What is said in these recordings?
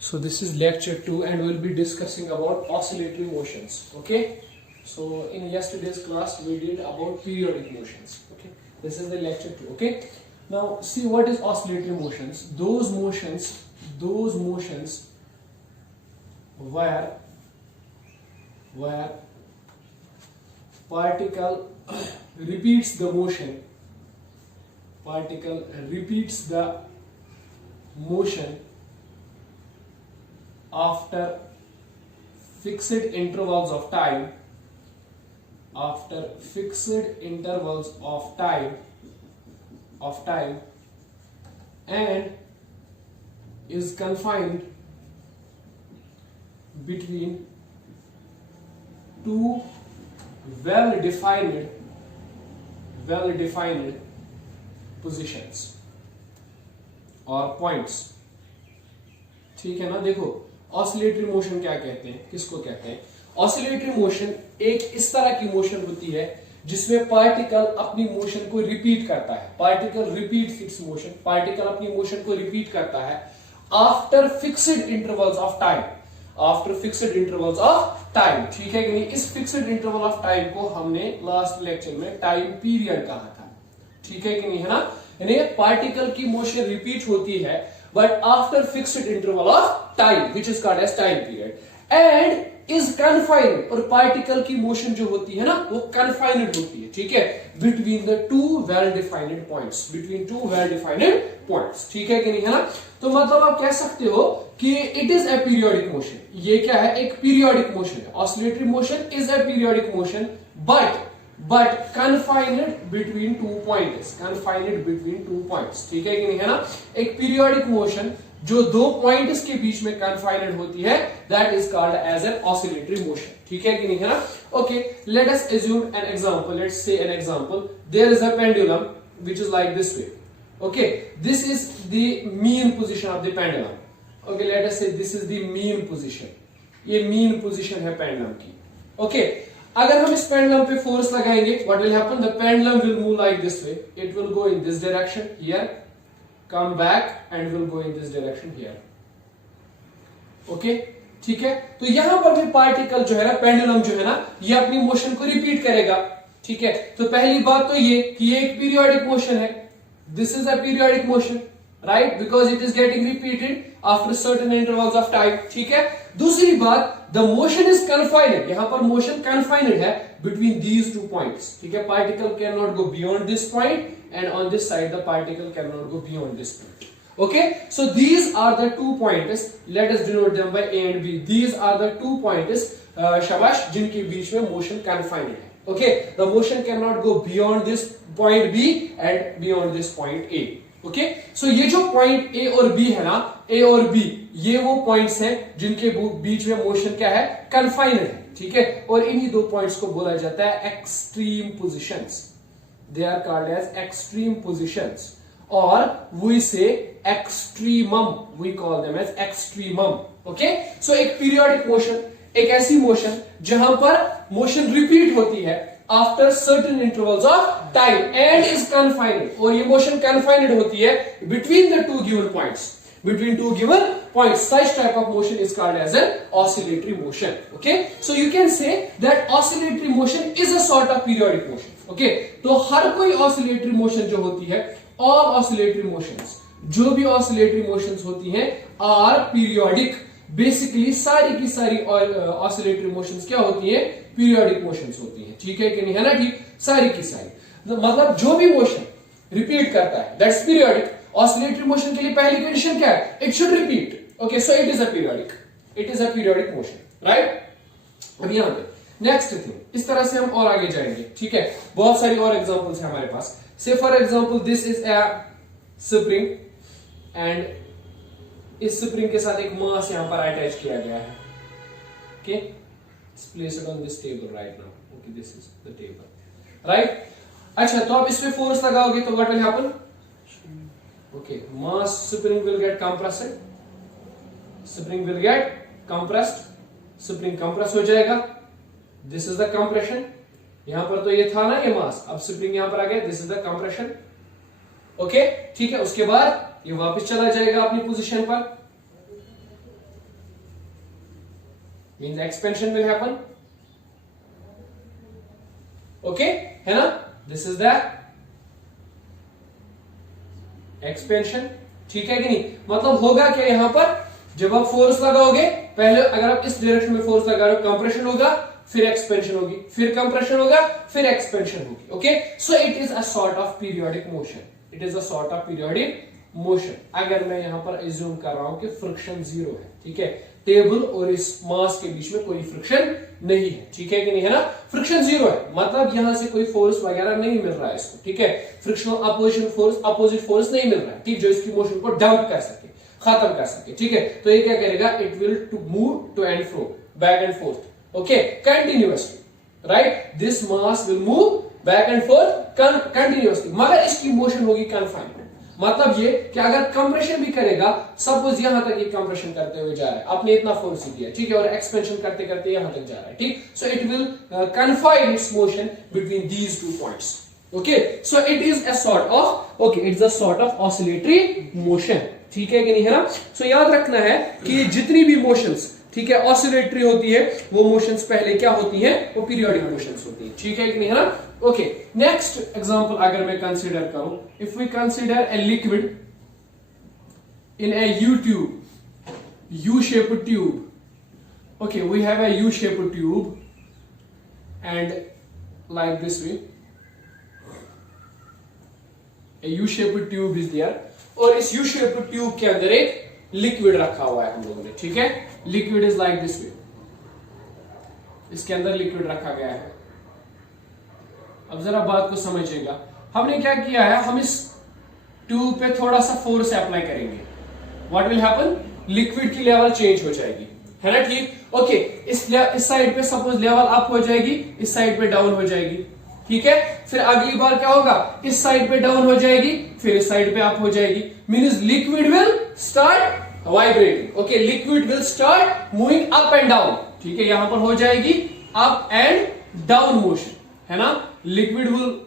So this is lecture 2 and we'll be discussing about oscillatory motions. Okay. So in yesterday's class we did about periodic motions. Okay. This is the lecture 2. Okay. Now see what is oscillatory motions. Those motions where particle repeats the motion. Particle repeats the motion after fixed intervals of time, and is confined between two well-defined positions or points. ठीक है ना. देखो oscillatory motion क्या कहते हैं, किसको कहते हैं. ऑसिलेटरी मोशन एक इस तरह की मोशन होती है जिसमें पार्टिकल अपनी मोशन को रिपीट करता है. Particle repeat its motion. Particle अपनी मोशन को रिपीट करता है after fixed intervals of time. ठीक है कि नहीं. इस फिक्स्ड इंटरवल ऑफ टाइम को हमने लास्ट लेक्चर में टाइम पीरियड कहा था. ठीक है कि नहीं, है ना. यानी पार्टिकल की मोशन रिपीट होती है but after fixed interval of time which is called as time period and is confined. और पार्टिकल की मोशन जो होती है ना वो confined होती है. ठीक है, between the two well defined points. ठीक है कि नहीं, है ना. तो मतलब आप कह सकते हो कि it is a periodic motion. ये क्या है, एक periodic motion है. oscillatory motion is a periodic motion but confined between two points. ठीक है कि नहीं, है ना. एक पीरियोडिक मोशन जो दो पॉइंट्स के बीच में कन्फाइनेड होती है that is called as an oscillatory motion. ठीक है कि नहीं, है ना. Okay, let us assume an example. Let's say an example. There is a pendulum which is like this way. Okay, this is the mean position of the pendulum. Okay, let us say this is the mean position. ये mean position है pendulum की. Okay, अगर हम इस pendulum पे force लगाएंगे what will happen? The pendulum will move like this way. It will go in this direction here, come back and will go in this direction here. Okay, ठीक है. तो यहां पर भी पार्टिकल जो है ना, पेंडुलम जो है ना, ये अपनी मोशन को रिपीट करेगा. ठीक है. तो पहली बात तो ये कि ये एक पीरियोडिक मोशन है. This is a periodic motion, right, because it is getting repeated after certain intervals of time. ठीक है. दूसरी बात, द मोशन इज कन्फाइनेड. यहां पर मोशन कन्फाइनेड है बिटवीन दीज टू पॉइंट्स. ठीक है. Particle can not go beyond this point and on this side the particle cannot go beyond this point. Okay, so these are the 2 points. Let us denote them by A and B. These are the 2 points शाबाश जिनके बीच में motion confined है. Okay, the motion cannot go beyond this point B and beyond this point A. Okay, so ये जो point A और B है ना, A और B ये वो points हैं जिनके बीच में motion क्या है, confined है. ठीक है. और इन्हीं दो points को बोला जाता है extreme positions. They are called as extreme positions, or we say extremum. We call them as extremum. Okay, so एक periodic motion, एक ऐसी motion जहां पर motion repeat होती है after certain intervals of time and is confined. और ये motion confined होती है between the two given points. Such type of motion is called as an oscillatory motion. Okay, so you can say that oscillatory motion is a sort of periodic motion. Okay, तो हर कोई oscillatory motion जो होती है, all oscillatory motions, जो भी oscillatory motions होती हैं are periodic. Basically सारी की सारी oscillatory motions क्या होती हैं, periodic motions होती हैं. ठीक है कि नहीं, है ना. ठीक, सारी की सारी मतलब जो भी motion repeat करता है that's periodic. Oscillatory motion के लिए पहली कंडीशन क्या है, it should repeat. Okay, so it is a periodic motion, right. अब यहाँ पे नेक्स्ट थिंग, इस तरह से हम और आगे जाएंगे. ठीक है. बहुत सारी और एग्जांपल्स है हमारे पास. से for example this is a spring and इस स्प्रिंग के साथ एक मास यहां पर अटैच किया गया है. Okay, place it on this table right now. Okay, this is the table, right. अच्छा, तो आप इस पे फोर्स लगाओगे तो what will happen. Okay, mass spring will get compressed. Spring compress हो जाएगा. This is the compression. यहां पर तो ये था ना ये मास, अब स्प्रिंग यहां पर आ गया. This is the compression. Okay, ठीक है. उसके बाद ये वापस चला जाएगा अपनी पोजीशन पर. Means expansion will happen. Okay, है ना, दिस इज द एक्सपेंशन। ठीक है कि नहीं, मतलब होगा क्या यहां पर, जब आप फोर्स लगाओगे, पहले अगर आप इस डायरेक्शन में फोर्स लगा रहे हो, कंप्रेशन होगा, फिर एक्सपेंशन होगी, फिर कंप्रेशन होगा, फिर एक्सपेंशन होगी। Okay, so it is a sort of periodic motion, it is a sort of periodic motion. अगर मैं यहां पर एज्यूम कर रहा हूं कि फ्रिक्शन जीरो है, ठीक है, टेबल और इस मास के बीच में कोई फ्रिक्शन नहीं है, ठीक है कि नहीं, है ना, फ्रिक्शन जीरो है, मतलब यहां से कोई फोर्स वगैरह नहीं मिल रहा है इसको, ठीक है, frictional opposition force, opposite force नहीं मिल रहा है, ठीक, जो इसकी मोशन को डंप कर सके, खत्म कर सके, ठीक है। तो ये क्या करेगा, it will to move to and fro, back and forth, okay, continuously, right, this mass will move back and forth continuously, मगर इसकी मोशन होगी कन्फाइंड। मतलब ये कि अगर कंप्रेशन भी करेगा, सपोज यहां तक ये कंप्रेशन करते हुए जा रहा है, आपने इतना फोर्स दिया, ठीक है, और एक्सपेंशन करते करते यहां तक जा रहा है, ठीक, so it will confine it's motion between these two points. Okay, so it is a sort of, okay, it's a sort of oscillatory motion, ठीक है कि नहीं, है ना। सो याद रखना है कि जितनी भी मोशंस, ठीक है, ऑसिलेटरी होती है, वो मोशंस पहले क्या होती हैं, वो पीरियोडिक मोशंस होती है, ठीक है कि नहीं, है ना। ओके, नेक्स्ट एग्जांपल अगर मैं कंसीडर करूं, if we consider a liquid in a U tube, U-shaped tube, okay, we have a U-shaped tube and like this way a U-shaped tube is there, और इस U-shaped tube के अंदर एक liquid रखा हुआ है हम लोगों ने, ठीक है, liquid is like this way, इसके अंदर लिक्विड रखा गया है। अब जरा बात को समझिएगा, हमने क्या किया है, हम इस ट्यूब पे थोड़ा सा फोर्स अप्लाई करेंगे, व्हाट विल हैपन, लिक्विड की लेवल चेंज हो जाएगी, है ना, ठीक, ओके, इस साइड पे सपोज लेवल अप हो जाएगी, इस साइड पे डाउन हो जाएगी, ठीक है, फिर अगली बार क्या होगा, इस साइड पे डाउन हो जाएगी, फिर इस साइड पे अप हो जाएगी, means liquid will start vibrating, okay, liquid will start moving up and down, ठीक है, यहां पर हो जाएगी अप एंड डाउन मोशन, है ना, liquid will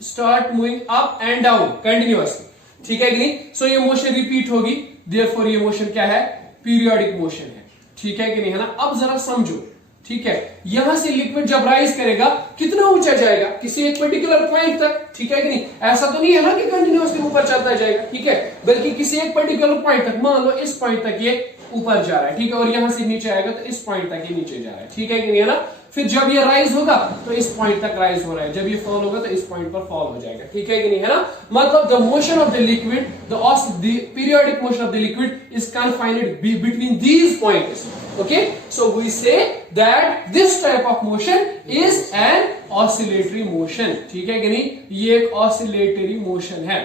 start moving up and down continuously, ठीक है कि नहीं, सो ये मोशन रिपीट होगी, देयरफॉर ये मोशन क्या है, पीरियोडिक मोशन है, ठीक है कि नहीं, है ना। अब जरा समझो, ठीक है, यहां से लिक्विड जब राइज करेगा कितना ऊंचा जाएगा, किसी एक पर्टिकुलर पॉइंट तक, ठीक है कि नहीं, ऐसा तो नहीं है ना कि कंटिन्यूअसली ऊपर चलता जाएगा, ठीक है, बल्कि किसी एक पर्टिकुलर पॉइंट तक, मान लो इस पॉइंट तक ये ऊपर जा रहा है, ठीक है, और यहां से नीचे आएगा तो इस पॉइंट तक ये नीचे जा रहा है, ठीक है कि नहीं, है ना। फिर जब ये राइज होगा तो इस पॉइंट तक राइज हो रहा है, जब ये फॉल होगा तो इस पॉइंट पर फॉल हो जाएगा, ठीक है कि नहीं, है ना। मतलब the motion of the liquid, the periodic motion of the liquid is confined between these points, okay, so we say that this type of motion is an oscillatory motion, ठीक है कि नहीं, ये एक oscillatory motion है,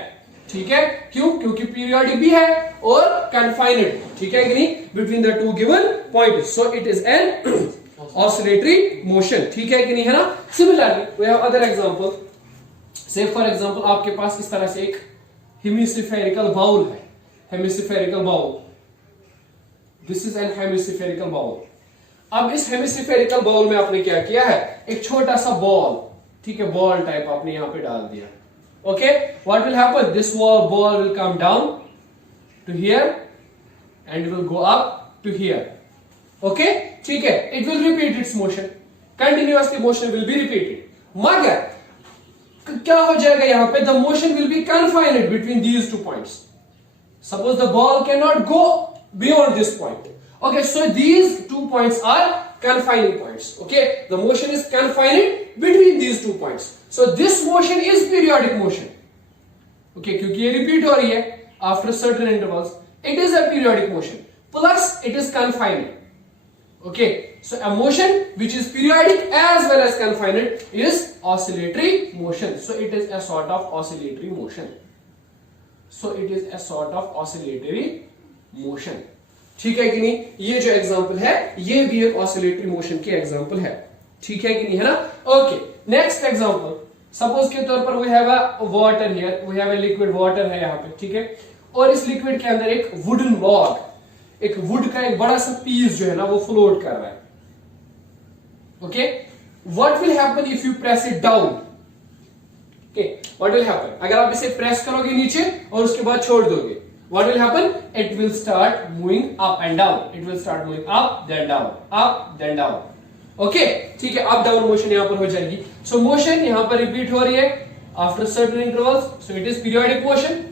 ठीक है, क्यों, क्योंकि पीरियोडिक भी है और कन्फाइंड, ठीक है कि नहीं, between the two given points, so it is an oscillatory motion, ठीक है कि नहीं, है ना। Similarly we have other example, say for example आपके पास इस तरह से एक hemispherical bowl है, hemispherical bowl, this is an hemispherical bowl। अब इस hemispherical bowl में आपने क्या किया है, एक छोटा सा बॉल, ठीक है, बॉल टाइप आपने यहां पे डाल दिया, okay, what will happen, this ball will come down to here and will go up to here, okay, ठीक है, it will repeat its motion, continuously motion will be repeated, मगर क्या हो जाएगा यहां पे, the motion will be confined between these two points, suppose the ball can not go beyond this point, okay, so these two points are confining points, okay, the motion is confined between these two points, so this motion is periodic motion, okay, क्योंकि ये repeat हो रही है after certain intervals, it is a periodic motion, plus it is confined, okay, so a motion which is periodic as well as confined is oscillatory motion, so it is a sort of oscillatory motion, so it is a sort of oscillatory motion, ठीक है कि नहीं, ये जो example है ये भी एक oscillatory motion की एग्जांपल है, ठीक है कि नहीं, है ना। ओके, नेक्स्ट एग्जांपल, सपोज के तौर पर we have a water here, we have a liquid water है यहाँ पे, ठीक है, और इस लिक्विड के अंदर एक वुडन लॉग, एक वुड का एक बड़ा सा पीस जो है ना वो फ्लोट कर रहा है, okay, what will happen if you press it down, okay, what will happen, अगर आप इसे प्रेस करोगे नीचे और उसके बाद छोड़ दोगे, what will happen? It will start moving up and down. It will start moving up then down, up then down. Okay ठीक है, अप डाउन मोशन यहां पर हो जाएगी. सो मोशन यहां पर रिपीट हो रही है after certain intervals. So it is periodic motion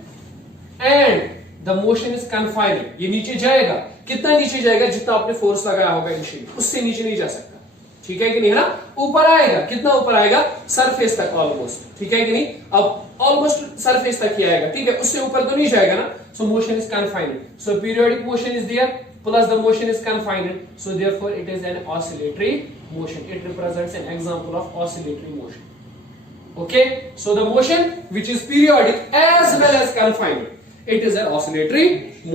and the motion is confining. ये नीचे जाएगा. कितना नीचे जाएगा? जितना आपने फोर्स लगाया होगा इनिशियली, उससे नीचे नहीं जा सकता. ठीक है कि नहीं, है ना? ऊपर आएगा. कितना ऊपर आएगा? सरफेस तक ऑलमोस्ट. ठीक है कि नहीं? अब ऑलमोस्ट सरफेस तक ही आएगा. ठीक है, उससे ऊपर तो नहीं जाएगा ना. So motion is confining. So periodic motion is there plus the motion is confined, so therefore it is an oscillatory motion. It represents an example of oscillatory motion. Okay, so the motion which is periodic as well as confined, it is an oscillatory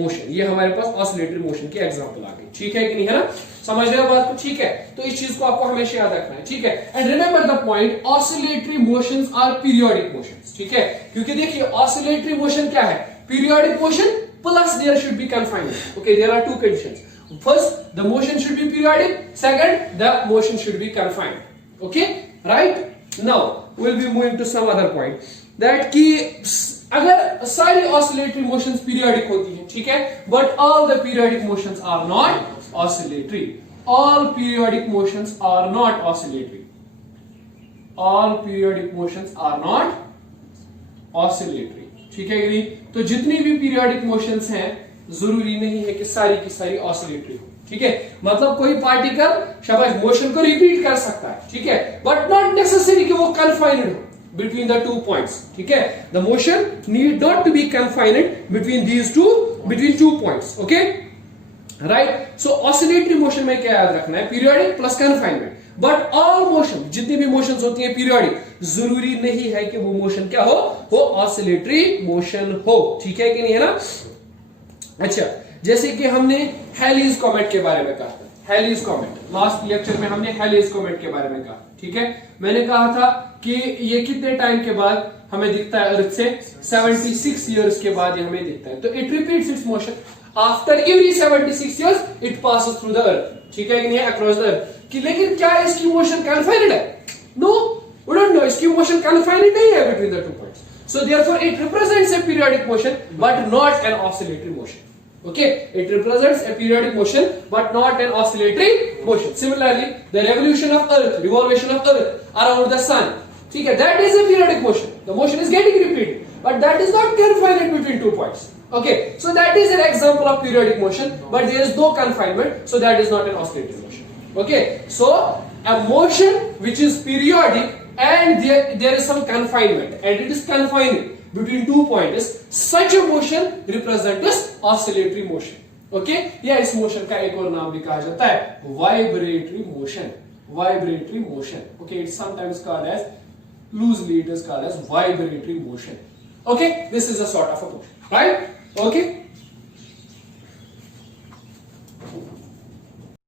motion. ये हमारे पास oscillatory motion की example आ गई. ठीक है कि नहीं, है ना? समझ रहे हो बात को? ठीक है, तो इस चीज को आपको हमेशा याद रखना है. ठीक है, and remember the point, oscillatory motions are periodic motions. ठीक है, क्योंकि देखिए oscillatory motion क्या है? Periodic motion plus there should be confinement. Okay, there are two conditions. First, the motion should be periodic. Second, the motion should be confined. Okay, right? Now we'll be moving to some other point. That कि अगर सारी oscillatory motions periodic होती हैं, ठीक है, but all the periodic motions are not oscillatory. All periodic motions are not oscillatory. All periodic motions are not oscillatory. ठीक है कि नहीं? तो जितनी भी पीरियोडिक मोशंस हैं जरूरी नहीं है कि सारी की सारी ऑसिलेटरी हो. ठीक है, मतलब कोई पार्टिकल शाबाश मोशन को रिपीट कर सकता है. ठीक है, बट नॉट नेसेसरी कि वो कन्फाइंड हो बिटवीन द 2 पॉइंट्स. ठीक है, the motion need not to be confined between 2 points. Okay, right? So oscillatory motion में क्या याद रखना है? Periodic plus confinement. But all motion, जितनी भी मोशंस होती हैं पीरियोडिक, जरूरी नहीं है कि वो मोशन क्या हो? वो ऑसिलेटरी मोशन हो. ठीक है कि नहीं, है ना? अच्छा, जैसे कि हमने हैलीज कॉमेट के बारे में कहा था. हैलीज कॉमेट, लास्ट लेक्चर में हमने हैलीज कॉमेट के बारे में कहा. ठीक है, मैंने कहा था कि ये कितने टाइम के बाद हमें दिखता है अर्थ से? 76 इयर्स के बाद ये हमें दिखता है. तो it repeats it's motion after every 76 years. It passes through the earth. ठीक है कि नहीं, अक्रॉस द अर्थ. कि लेकिन क्या इसकी मोशन कन्फाइंड है? No, we don't know. इसकी मोशन कन्फाइंड नहीं है between the 2 points. So therefore it represents a periodic motion but not an oscillatory motion. Okay, it represents a periodic motion but not an oscillatory motion. Similarly, the revolution of earth, revolution of earth around the sun, ठीक है, that is a periodic motion. The motion is getting repeated but that is not confined between 2 points. Okay, so that is an example of periodic motion but there is no confinement, so that is not an oscillatory motion. Okay, so a motion which is periodic and there is some confinement and it is confined between 2 points, such a motion represents oscillatory motion. Okay, या इस motion का एक और नाम भी कहा जाता है vibratory motion. Vibratory motion. Okay, it's sometimes called as, loosely it is called as vibratory motion. Okay, this is a sort of a motion, right? Okay.